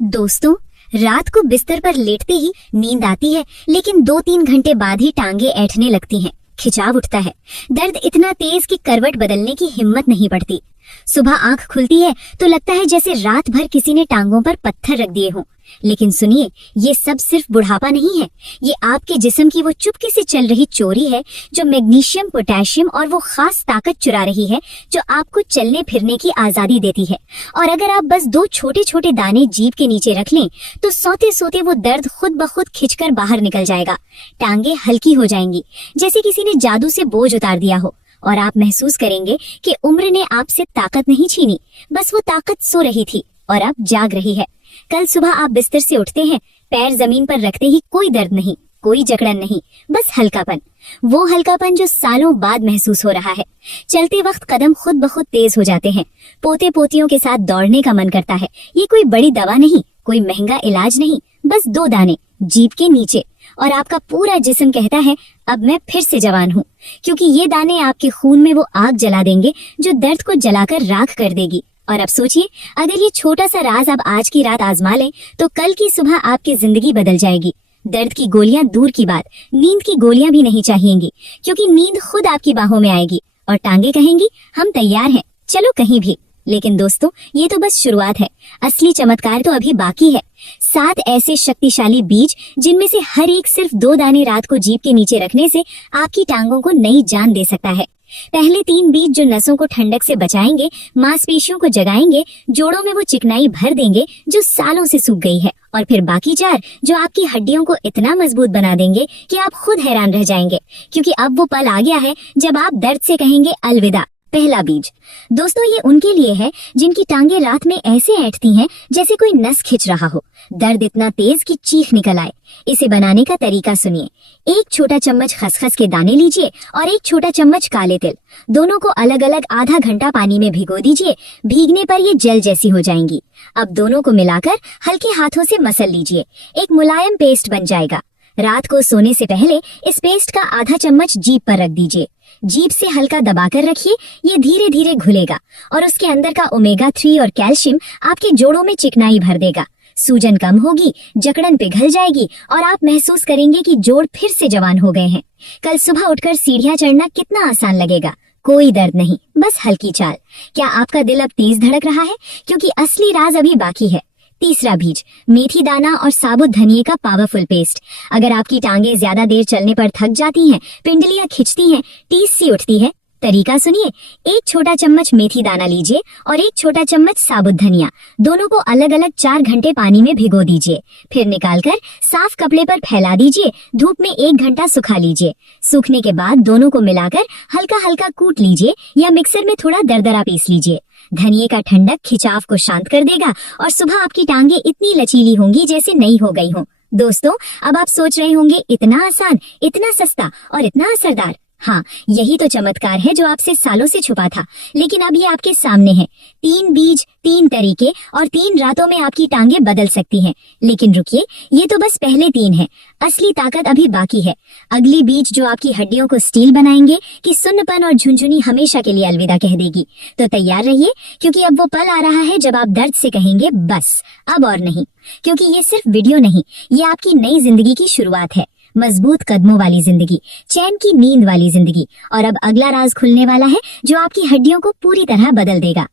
दोस्तों, रात को बिस्तर पर लेटते ही नींद आती है, लेकिन 2-3 घंटे बाद ही टांगे ऐंठने लगती हैं, खिंचाव उठता है। दर्द इतना तेज कि करवट बदलने की हिम्मत नहीं पड़ती। सुबह आंख खुलती है तो लगता है जैसे रात भर किसी ने टांगों पर पत्थर रख दिए हों। लेकिन सुनिए, ये सब सिर्फ बुढ़ापा नहीं है, ये आपके जिस्म की वो चुपके से चल रही चोरी है जो मैग्नीशियम, पोटेशियम और वो खास ताकत चुरा रही है जो आपको चलने फिरने की आजादी देती है। और अगर आप बस 2 छोटे छोटे दाने जीभ के नीचे रख लें तो सोते सोते वो दर्द खुद ब खुद खिंचकर बाहर निकल जाएगा। टांगे हल्की हो जाएंगी, जैसे किसी ने जादू से बोझ उतार दिया हो, और आप महसूस करेंगे कि उम्र ने आपसे ताकत नहीं छीनी, बस वो ताकत सो रही थी और अब जाग रही है। कल सुबह आप बिस्तर से उठते हैं, पैर जमीन पर रखते ही कोई दर्द नहीं, कोई जकड़न नहीं, बस हल्कापन। वो हल्कापन जो सालों बाद महसूस हो रहा है। चलते वक्त कदम खुद ब खुद तेज हो जाते हैं, पोते पोतियों के साथ दौड़ने का मन करता है। ये कोई बड़ी दवा नहीं, कोई महंगा इलाज नहीं, बस 2 दाने जीभ के नीचे, और आपका पूरा जिस्म कहता है अब मैं फिर से जवान हूँ, क्योंकि ये दाने आपके खून में वो आग जला देंगे जो दर्द को जलाकर राख कर देगी। और अब सोचिए, अगर ये छोटा सा राज आप आज की रात आजमा लें तो कल की सुबह आपकी जिंदगी बदल जाएगी। दर्द की गोलियां दूर की बात, नींद की गोलियां भी नहीं चाहिएंगी, क्योंकि नींद खुद आपकी बाहों में आएगी और टांगे कहेंगी हम तैयार हैं, चलो कहीं भी। लेकिन दोस्तों, ये तो बस शुरुआत है, असली चमत्कार तो अभी बाकी है। 7 ऐसे शक्तिशाली बीज जिनमें से हर एक सिर्फ 2 दाने रात को जीभ के नीचे रखने से आपकी टांगों को नई जान दे सकता है। पहले 3 बीज जो नसों को ठंडक से बचाएंगे, मांसपेशियों को जगाएंगे, जोड़ों में वो चिकनाई भर देंगे जो सालों से सूख गई है, और फिर बाकी 4 जो आपकी हड्डियों को इतना मजबूत बना देंगे कि आप खुद हैरान रह जाएंगे, क्योंकि अब वो पल आ गया है जब आप दर्द से कहेंगे अलविदा। पहला बीज दोस्तों, ये उनके लिए है जिनकी टांगे रात में ऐसे ऐंठती हैं जैसे कोई नस खिंच रहा हो, दर्द इतना तेज कि चीख निकल आए। इसे बनाने का तरीका सुनिए। 1 छोटा चम्मच खसखस के दाने लीजिए और 1 छोटा चम्मच काले तिल, दोनों को अलग अलग आधा घंटा पानी में भिगो दीजिए। भीगने पर ये जेल जैसी हो जाएंगी। अब दोनों को मिलाकर हल्के हाथों से मसल लीजिए, एक मुलायम पेस्ट बन जाएगा। रात को सोने से पहले इस पेस्ट का आधा चम्मच जीभ पर रख दीजिए। जीभ से हल्का दबाकर रखिए, ये धीरे धीरे घुलेगा और उसके अंदर का ओमेगा 3 और कैल्शियम आपके जोड़ों में चिकनाई भर देगा। सूजन कम होगी, जकड़न पिघल जाएगी और आप महसूस करेंगे कि जोड़ फिर से जवान हो गए हैं। कल सुबह उठकर सीढ़ियां चढ़ना कितना आसान लगेगा, कोई दर्द नहीं, बस हल्की चाल। क्या आपका दिल अब तेज धड़क रहा है? क्योंकि असली राज अभी बाकी है। तीसरा बीज मेथी दाना और साबुत धनिये का पावरफुल पेस्ट। अगर आपकी टांगे ज्यादा देर चलने पर थक जाती हैं, पिंडलियां खिंचती हैं, टीस सी उठती है, तरीका सुनिए। 1 छोटा चम्मच मेथी दाना लीजिए और 1 छोटा चम्मच साबुत धनिया, दोनों को अलग अलग 4 घंटे पानी में भिगो दीजिए। फिर निकालकर साफ कपड़े पर फैला दीजिए, धूप में 1 घंटा सुखा लीजिए। सूखने के बाद दोनों को मिलाकर हल्का हल्का कूट लीजिए या मिक्सर में थोड़ा दरदरा पीस लीजिए। धनिये का ठंडक खिंचाव को शांत कर देगा और सुबह आपकी टांगे इतनी लचीली होंगी जैसे नई हो गई हों। दोस्तों, अब आप सोच रहे होंगे इतना आसान, इतना सस्ता और इतना असरदार। हाँ, यही तो चमत्कार है जो आपसे सालों से छुपा था, लेकिन अब ये आपके सामने है। 3 बीज, 3 तरीके और 3 रातों में आपकी टांगे बदल सकती हैं। लेकिन रुकिए, ये तो बस पहले 3 हैं, असली ताकत अभी बाकी है। अगली बीज जो आपकी हड्डियों को स्टील बनाएंगे कि सुन्नपन और झुनझुनी हमेशा के लिए अलविदा कह देगी। तो तैयार रहिए, क्योंकि अब वो पल आ रहा है जब आप दर्द से कहेंगे बस, अब और नहीं। क्योंकि ये सिर्फ वीडियो नहीं, ये आपकी नई जिंदगी की शुरुआत है। मजबूत कदमों वाली जिंदगी, चैन की नींद वाली जिंदगी। और अब अगला राज खुलने वाला है जो आपकी हड्डियों को पूरी तरह बदल देगा।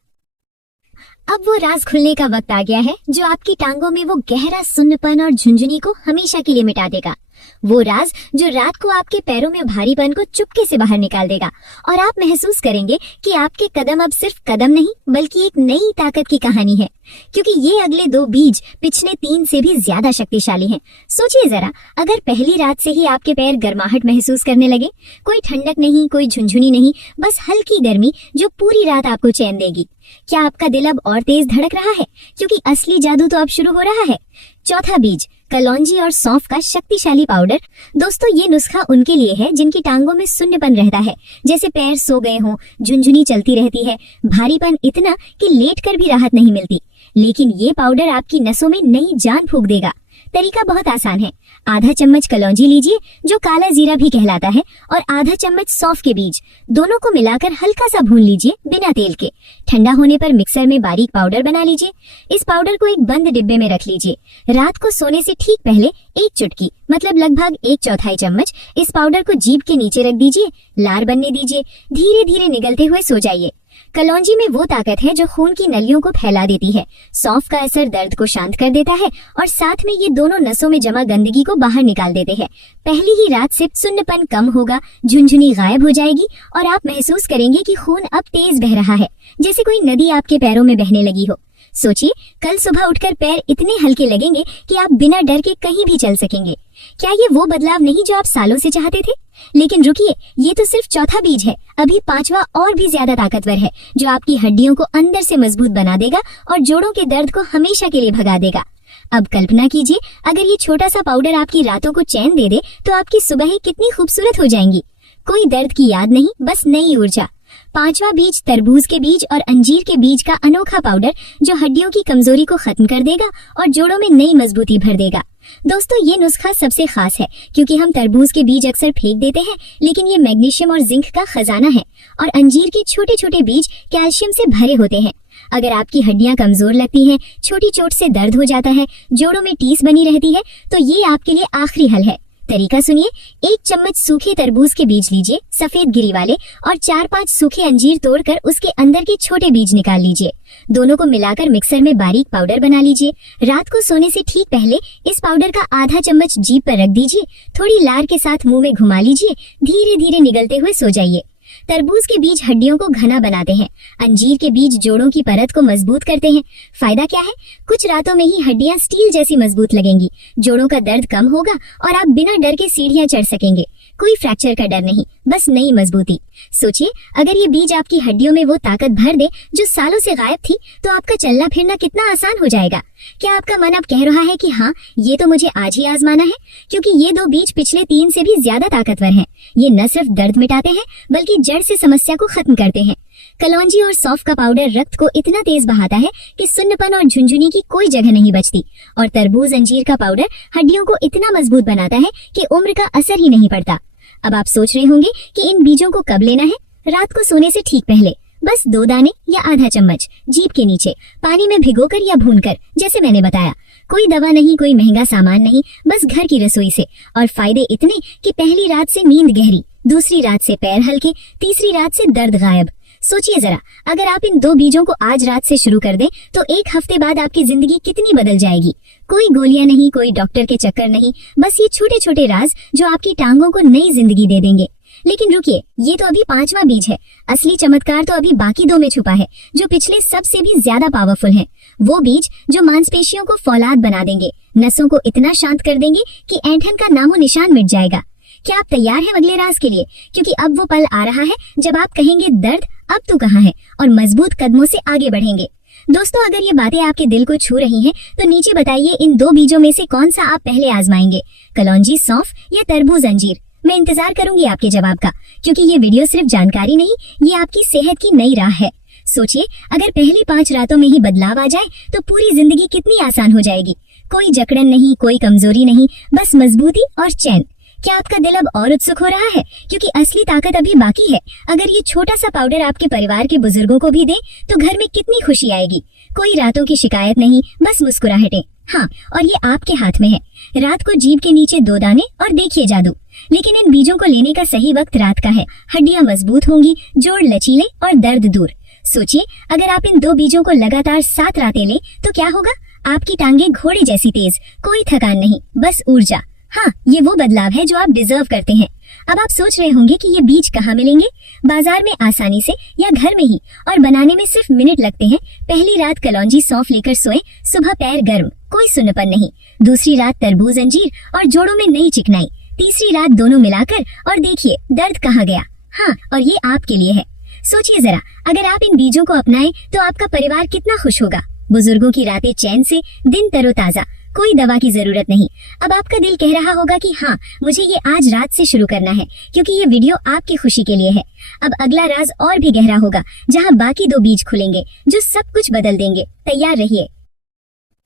अब वो राज खुलने का वक्त आ गया है जो आपकी टांगों में वो गहरा सुन्नपन और झुनझुनी को हमेशा के लिए मिटा देगा। वो राज जो रात को आपके पैरों में भारीपन को चुपके से बाहर निकाल देगा और आप महसूस करेंगे कि आपके कदम अब सिर्फ कदम नहीं, बल्कि एक नई ताकत की कहानी है। क्योंकि ये अगले 2 बीज पिछले 3 से भी ज्यादा शक्तिशाली हैं। सोचिए जरा, अगर पहली रात से ही आपके पैर गर्माहट महसूस करने लगे, कोई ठंडक नहीं, कोई झुनझुनी नहीं, बस हल्की गर्मी जो पूरी रात आपको चैन देगी, क्या आपका दिल अब और तेज धड़क रहा है? क्योंकि असली जादू तो अब शुरू हो रहा है। चौथा बीज कलौंजी और सौंफ का शक्तिशाली पाउडर। दोस्तों, ये नुस्खा उनके लिए है जिनकी टांगों में शून्यपन रहता है, जैसे पैर सो गए हों, झुनझुनी चलती रहती है, भारीपन इतना कि लेटकर भी राहत नहीं मिलती। लेकिन ये पाउडर आपकी नसों में नई जान फूंक देगा। तरीका बहुत आसान है। आधा चम्मच कलौंजी लीजिए जो काला जीरा भी कहलाता है, और आधा चम्मच सौंफ के बीज, दोनों को मिलाकर हल्का सा भून लीजिए बिना तेल के। ठंडा होने पर मिक्सर में बारीक पाउडर बना लीजिए। इस पाउडर को एक बंद डिब्बे में रख लीजिए। रात को सोने से ठीक पहले एक चुटकी, मतलब लगभग 1/4 चम्मच इस पाउडर को जीभ के नीचे रख दीजिए। लार बनने दीजिए। धीरे धीरे निगलते हुए सो जाइए। कलौंजी में वो ताकत है जो खून की नलियों को फैला देती है। सौंफ का असर दर्द को शांत कर देता है, और साथ में ये दोनों नसों में जमा गंदगी को बाहर निकाल देते हैं। पहली ही रात से सुन्नपन कम होगा, झुनझुनी गायब हो जाएगी, और आप महसूस करेंगे कि खून अब तेज बह रहा है, जैसे कोई नदी आपके पैरों में बहने लगी हो। सोचिए, कल सुबह उठकर पैर इतने हल्के लगेंगे कि आप बिना डर के कहीं भी चल सकेंगे। क्या ये वो बदलाव नहीं जो आप सालों से चाहते थे? लेकिन रुकिए, ये तो सिर्फ चौथा बीज है। अभी पांचवा और भी ज्यादा ताकतवर है, जो आपकी हड्डियों को अंदर से मजबूत बना देगा और जोड़ों के दर्द को हमेशा के लिए भगा देगा। अब कल्पना कीजिए, अगर ये छोटा सा पाउडर आपकी रातों को चैन दे दे तो आपकी सुबहें कितनी खूबसूरत हो जाएंगी। कोई दर्द की याद नहीं, बस नई ऊर्जा। पांचवा बीज तरबूज के बीज और अंजीर के बीज का अनोखा पाउडर, जो हड्डियों की कमजोरी को खत्म कर देगा और जोड़ों में नई मजबूती भर देगा। दोस्तों, ये नुस्खा सबसे खास है क्योंकि हम तरबूज के बीज अक्सर फेंक देते हैं, लेकिन ये मैग्नीशियम और जिंक का खजाना है, और अंजीर के छोटे छोटे बीज कैल्शियम से भरे होते हैं। अगर आपकी हड्डियां कमजोर लगती हैं, छोटी चोट से दर्द हो जाता है, जोड़ों में टीस बनी रहती है, तो ये आपके लिए आखिरी हल है। तरीका सुनिए। 1 चम्मच सूखे तरबूज के बीज लीजिए, सफेद गिरी वाले, और 4-5 सूखे अंजीर तोड़कर उसके अंदर के छोटे बीज निकाल लीजिए। दोनों को मिलाकर मिक्सर में बारीक पाउडर बना लीजिए। रात को सोने से ठीक पहले इस पाउडर का आधा चम्मच जीभ पर रख दीजिए। थोड़ी लार के साथ मुंह में घुमा लीजिए। धीरे धीरे निगलते हुए सो जाइए। तरबूज के बीज हड्डियों को घना बनाते हैं, अंजीर के बीज जोड़ों की परत को मजबूत करते हैं। फायदा क्या है? कुछ रातों में ही हड्डियां स्टील जैसी मजबूत लगेंगी, जोड़ों का दर्द कम होगा, और आप बिना डर के सीढ़ियां चढ़ सकेंगे। कोई फ्रैक्चर का डर नहीं, बस नई मजबूती। सोचिए, अगर ये बीज आपकी हड्डियों में वो ताकत भर दे जो सालों से गायब थी, तो आपका चलना फिरना कितना आसान हो जाएगा। क्या आपका मन अब कह रहा है कि हाँ, ये तो मुझे आज ही आजमाना है? क्योंकि ये 2 बीज पिछले 3 से भी ज्यादा ताकतवर हैं। ये न सिर्फ दर्द मिटाते हैं, बल्कि जड़ से समस्या को खत्म करते हैं। कलौंजी और सौंफ का पाउडर रक्त को इतना तेज बहाता है कि सुन्नपन और झुनझुनी की कोई जगह नहीं बचती, और तरबूज अंजीर का पाउडर हड्डियों को इतना मजबूत बनाता है कि उम्र का असर ही नहीं पड़ता। अब आप सोच रहे होंगे कि इन बीजों को कब लेना है? रात को सोने से ठीक पहले। बस 2 दाने या आधा चम्मच जीभ के नीचे पानी में भिगोकर या भूनकर, जैसे मैंने बताया। कोई दवा नहीं, कोई महंगा सामान नहीं, बस घर की रसोई से। और फायदे इतने कि पहली रात से नींद गहरी, दूसरी रात से पैर हल्के, तीसरी रात से दर्द गायब। सोचिए जरा, अगर आप इन 2 बीजों को आज रात से शुरू कर दें तो 1 हफ्ते बाद आपकी जिंदगी कितनी बदल जाएगी। कोई गोलियां नहीं, कोई डॉक्टर के चक्कर नहीं, बस ये छोटे छोटे राज जो आपकी टांगों को नई जिंदगी दे देंगे। लेकिन रुकिए, ये तो अभी 5वां बीज है। असली चमत्कार तो अभी बाकी 2 में छुपा है, जो पिछले सबसे भी ज्यादा पावरफुल हैं। वो बीज जो मांसपेशियों को फौलाद बना देंगे, नसों को इतना शांत कर देंगे कि ऐंठन का नामो निशान मिट जाएगा। क्या आप तैयार हैं अगले राज के लिए? क्योंकि अब वो पल आ रहा है जब आप कहेंगे, दर्द अब तू कहाँ है, और मजबूत कदमों से आगे बढ़ेंगे। दोस्तों, अगर ये बातें आपके दिल को छू रही हैं, तो नीचे बताइए इन 2 बीजों में से कौन सा आप पहले आजमाएंगे, कलौंजी सौंफ या तरबूज अंजीर? मैं इंतजार करूंगी आपके जवाब का, क्योंकि ये वीडियो सिर्फ जानकारी नहीं, ये आपकी सेहत की नई राह है। सोचिए, अगर पहली 5 रातों में ही बदलाव आ जाए तो पूरी जिंदगी कितनी आसान हो जाएगी। कोई जकड़न नहीं, कोई कमजोरी नहीं, बस मजबूती और चैन। क्या आपका दिल अब और उत्सुक हो रहा है? क्योंकि असली ताकत अभी बाकी है। अगर ये छोटा सा पाउडर आपके परिवार के बुजुर्गों को भी दे तो घर में कितनी खुशी आएगी। कोई रातों की शिकायत नहीं, बस मुस्कुराहटें। हाँ, और ये आपके हाथ में है। रात को जीभ के नीचे 2 दाने और देखिए जादू। लेकिन इन बीजों को लेने का सही वक्त रात का है। हड्डियां मजबूत होंगी, जोड़ लचीले और दर्द दूर। सोचिए, अगर आप इन 2 बीजों को लगातार 7 रातें लें तो क्या होगा? आपकी टांगें घोड़े जैसी तेज, कोई थकान नहीं, बस ऊर्जा। हाँ, ये वो बदलाव है जो आप डिजर्व करते हैं। अब आप सोच रहे होंगे कि ये बीज कहाँ मिलेंगे? बाजार में आसानी से या घर में ही, और बनाने में सिर्फ मिनट लगते हैं। पहली रात कलौंजी सौंफ लेकर सोएं, सुबह पैर गर्म, कोई सुन्नपन नहीं। दूसरी रात तरबूज अंजीर और जोड़ों में नई चिकनाई। तीसरी रात दोनों मिलाकर, और देखिए दर्द कहाँ गया। हाँ, और ये आपके लिए है। सोचिए जरा, अगर आप इन बीजों को अपनाएं तो आपका परिवार कितना खुश होगा। बुजुर्गों की रातें चैन से, दिन तरोताजा, कोई दवा की जरूरत नहीं। अब आपका दिल कह रहा होगा कि हाँ, मुझे ये आज रात से शुरू करना है, क्योंकि ये वीडियो आपकी खुशी के लिए है। अब अगला राज और भी गहरा होगा, जहाँ बाकी 2 बीज खुलेंगे जो सब कुछ बदल देंगे। तैयार रहिए।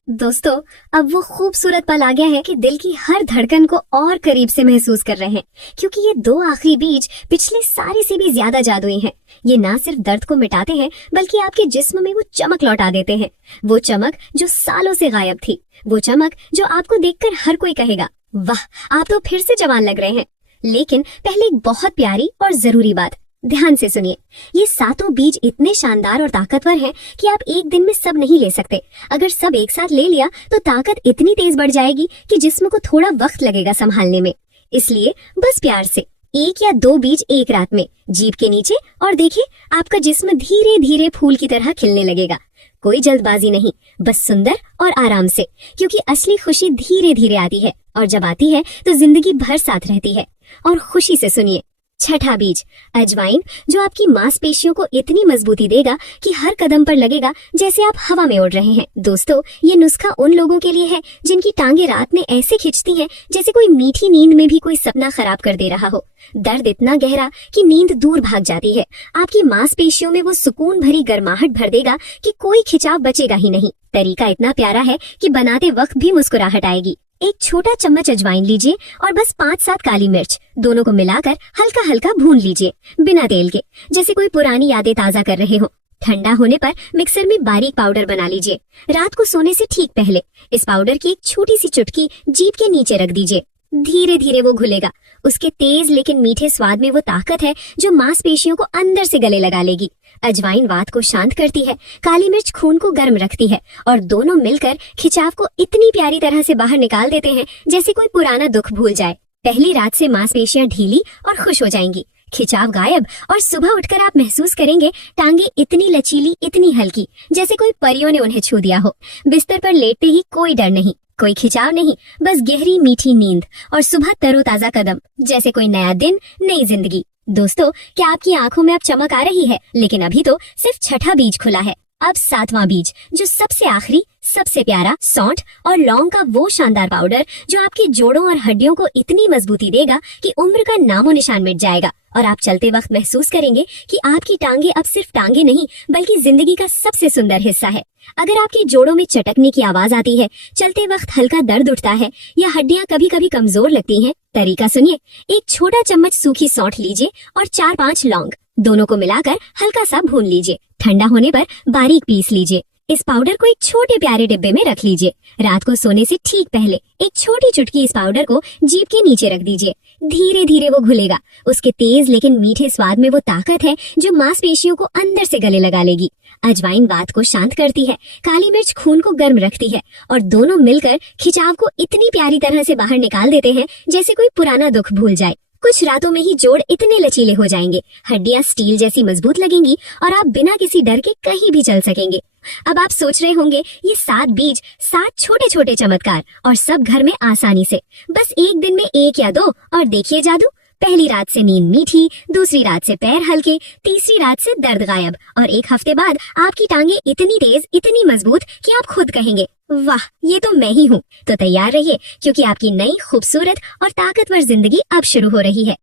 दोस्तों, अब वो खूबसूरत पल आ गया है कि दिल की हर धड़कन को और करीब से महसूस कर रहे हैं, क्योंकि ये दो आखिरी बीज पिछले सारे से भी ज्यादा जादुई हैं। ये ना सिर्फ दर्द को मिटाते हैं, बल्कि आपके जिस्म में वो चमक लौटा देते हैं, वो चमक जो सालों से गायब थी, वो चमक जो आपको देखकर हर कोई कहेगा, वाह, आप तो फिर से जवान लग रहे हैं। लेकिन पहले एक बहुत प्यारी और जरूरी बात, ध्यान से सुनिए। ये सातों बीज इतने शानदार और ताकतवर हैं कि आप एक दिन में सब नहीं ले सकते। अगर सब एक साथ ले लिया तो ताकत इतनी तेज बढ़ जाएगी कि जिस्म को थोड़ा वक्त लगेगा संभालने में। इसलिए बस प्यार से 1 या 2 बीज एक रात में जीभ के नीचे, और देखिए आपका जिस्म धीरे धीरे फूल की तरह खिलने लगेगा। कोई जल्दबाजी नहीं, बस सुंदर और आराम से, क्योंकि असली खुशी धीरे धीरे आती है, और जब आती है तो जिंदगी भर साथ रहती है। और खुशी से सुनिए, छठा बीज अजवाइन, जो आपकी मांसपेशियों को इतनी मजबूती देगा कि हर कदम पर लगेगा जैसे आप हवा में उड़ रहे हैं। दोस्तों, ये नुस्खा उन लोगों के लिए है जिनकी टांगे रात में ऐसे खिंचती हैं जैसे कोई मीठी नींद में भी कोई सपना खराब कर दे रहा हो। दर्द इतना गहरा कि नींद दूर भाग जाती है। आपकी मांसपेशियों में वो सुकून भरी गर्माहट भर देगा कि कोई खिंचाव बचेगा ही नहीं। तरीका इतना प्यारा है कि बनाते वक्त भी मुस्कुराहट आएगी। एक छोटा चम्मच अजवाइन लीजिए और बस 5-7 काली मिर्च, दोनों को मिलाकर हल्का हल्का भून लीजिए, बिना तेल के, जैसे कोई पुरानी यादें ताजा कर रहे हो। ठंडा होने पर मिक्सर में बारीक पाउडर बना लीजिए। रात को सोने से ठीक पहले इस पाउडर की एक छोटी सी चुटकी जीभ के नीचे रख दीजिए। धीरे धीरे वो घुलेगा। उसके तेज लेकिन मीठे स्वाद में वो ताकत है जो मांसपेशियों को अंदर से गले लगा लेगी। अजवाइन वात को शांत करती है, काली मिर्च खून को गर्म रखती है, और दोनों मिलकर खिंचाव को इतनी प्यारी तरह से बाहर निकाल देते हैं जैसे कोई पुराना दुख भूल जाए। पहली रात से मांसपेशियां ढीली और खुश हो जाएंगी, खिंचाव गायब, और सुबह उठकर आप महसूस करेंगे टांगे इतनी लचीली, इतनी हल्की, जैसे कोई परियों ने उन्हें छू दिया हो। बिस्तर पर लेटते ही कोई डर नहीं, कोई खिंचाव नहीं, बस गहरी मीठी नींद और सुबह तरोताजा कदम, जैसे कोई नया दिन, नई जिंदगी। दोस्तों, क्या आपकी आंखों में अब चमक आ रही है? लेकिन अभी तो सिर्फ छठा बीज खुला है। अब 7वां बीज, जो सबसे आखिरी, सबसे प्यारा, सौंठ और लौंग का वो शानदार पाउडर जो आपके जोड़ों और हड्डियों को इतनी मजबूती देगा कि उम्र का नामो निशान मिट जाएगा, और आप चलते वक्त महसूस करेंगे कि आपकी टांगे अब सिर्फ टांगे नहीं, बल्कि जिंदगी का सबसे सुंदर हिस्सा है। अगर आपके जोड़ों में चटकने की आवाज आती है, चलते वक्त हल्का दर्द उठता है, या हड्डियां कभी कभी कमजोर लगती हैं, तरीका सुनिए। एक छोटा चम्मच सूखी सौंठ लीजिए और 4-5 लौंग, दोनों को मिलाकर हल्का सा भून लीजिए। ठंडा होने पर बारीक पीस लीजिए। इस पाउडर को एक छोटे प्यारे डिब्बे में रख लीजिए। रात को सोने से ठीक पहले एक छोटी चुटकी इस पाउडर को जीभ के नीचे रख दीजिए। धीरे धीरे वो घुलेगा। उसके तेज लेकिन मीठे स्वाद में वो ताकत है जो मांसपेशियों को अंदर से गले लगा लेगी। अजवाइन वात को शांत करती है, काली मिर्च खून को गर्म रखती है, और दोनों मिलकर खिंचाव को इतनी प्यारी तरह से बाहर निकाल देते हैं जैसे कोई पुराना दुख भूल जाए। कुछ रातों में ही जोड़ इतने लचीले हो जाएंगे, हड्डियां स्टील जैसी मजबूत लगेंगी, और आप बिना किसी डर के कहीं भी चल सकेंगे। अब आप सोच रहे होंगे, ये 7 बीज, 7 छोटे छोटे चमत्कार, और सब घर में आसानी से, बस एक दिन में 1 या 2, और देखिए जादू। पहली रात से नींद मीठी, दूसरी रात से पैर हल्के, तीसरी रात से दर्द गायब, और 1 हफ्ते बाद आपकी टांगे इतनी तेज, इतनी मजबूत कि आप खुद कहेंगे, वाह, ये तो मैं ही हूँ। तो तैयार रहिए, क्योंकि आपकी नई खूबसूरत और ताकतवर जिंदगी अब शुरू हो रही है।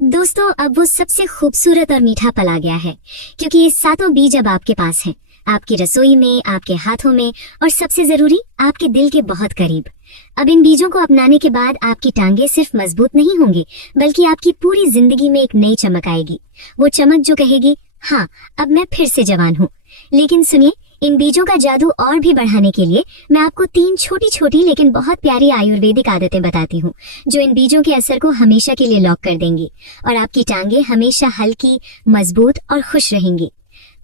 दोस्तों, अब वो सबसे खूबसूरत और मीठा पल आ गया है, क्योंकि ये 7 बीज अब आपके पास हैं, आपकी रसोई में, आपके हाथों में, और सबसे जरूरी, आपके दिल के बहुत करीब। अब इन बीजों को अपनाने के बाद आपकी टांगे सिर्फ मजबूत नहीं होंगी, बल्कि आपकी पूरी जिंदगी में एक नई चमक आएगी। वो चमक जो कहेगी, हाँ, अब मैं फिर से जवान हूँ। लेकिन सुनिए, इन बीजों का जादू और भी बढ़ाने के लिए मैं आपको 3 छोटी छोटी लेकिन बहुत प्यारी आयुर्वेदिक आदतें बताती हूँ, जो इन बीजों के असर को हमेशा के लिए लॉक कर देंगी, और आपकी टांगे हमेशा हल्की, मजबूत और खुश रहेंगी।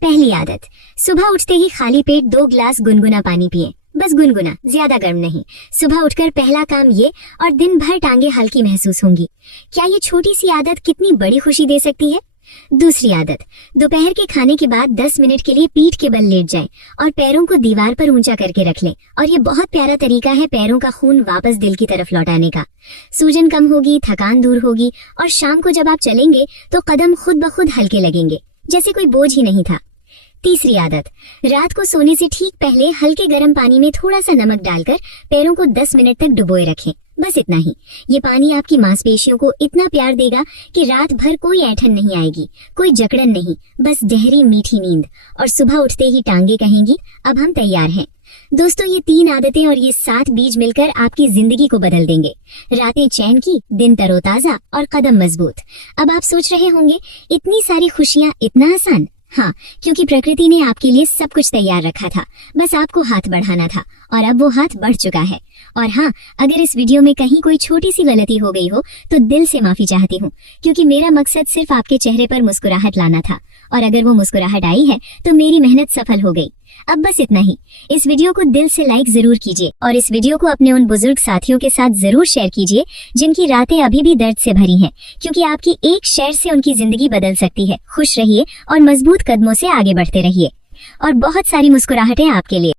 पहली आदत, सुबह उठते ही खाली पेट 2 गिलास गुनगुना पानी पिए, बस गुनगुना, ज्यादा गर्म नहीं। सुबह उठकर पहला काम ये, और दिन भर टांगे हल्की महसूस होंगी। क्या ये छोटी सी आदत कितनी बड़ी खुशी दे सकती है? दूसरी आदत, दोपहर के खाने के बाद 10 मिनट के लिए पीठ के बल लेट जाएं और पैरों को दीवार पर ऊंचा करके रख लें, और ये बहुत प्यारा तरीका है पैरों का खून वापस दिल की तरफ लौटाने का। सूजन कम होगी, थकान दूर होगी, और शाम को जब आप चलेंगे तो कदम खुद ब खुद हल्के लगेंगे, जैसे कोई बोझ ही नहीं था। तीसरी आदत, रात को सोने से ठीक पहले हल्के गर्म पानी में थोड़ा सा नमक डालकर पैरों को 10 मिनट तक डुबोए रखें, बस इतना ही। ये पानी आपकी मांसपेशियों को इतना प्यार देगा कि रात भर कोई ऐंठन नहीं आएगी, कोई जकड़न नहीं, बस गहरी मीठी नींद, और सुबह उठते ही टांगे कहेंगी, अब हम तैयार हैं। दोस्तों, ये 3 आदतें और ये 7 बीज मिलकर आपकी जिंदगी को बदल देंगे। रातें चैन की, दिन तरोताजा और कदम मजबूत। अब आप सोच रहे होंगे, इतनी सारी खुशियां, इतना आसान? हाँ, क्योंकि प्रकृति ने आपके लिए सब कुछ तैयार रखा था, बस आपको हाथ बढ़ाना था, और अब वो हाथ बढ़ चुका है। और हाँ, अगर इस वीडियो में कहीं कोई छोटी सी गलती हो गई हो तो दिल से माफी चाहती हूँ, क्योंकि मेरा मकसद सिर्फ आपके चेहरे पर मुस्कुराहट लाना था, और अगर वो मुस्कुराहट आई है तो मेरी मेहनत सफल हो गई। अब बस इतना ही। इस वीडियो को दिल से लाइक जरूर कीजिए, और इस वीडियो को अपने उन बुजुर्ग साथियों के साथ जरूर शेयर कीजिए जिनकी रातें अभी भी दर्द से भरी हैं, क्योंकि आपकी एक शेयर से उनकी जिंदगी बदल सकती है। खुश रहिए और मजबूत कदमों से आगे बढ़ते रहिए, और बहुत सारी मुस्कुराहटें आपके लिए।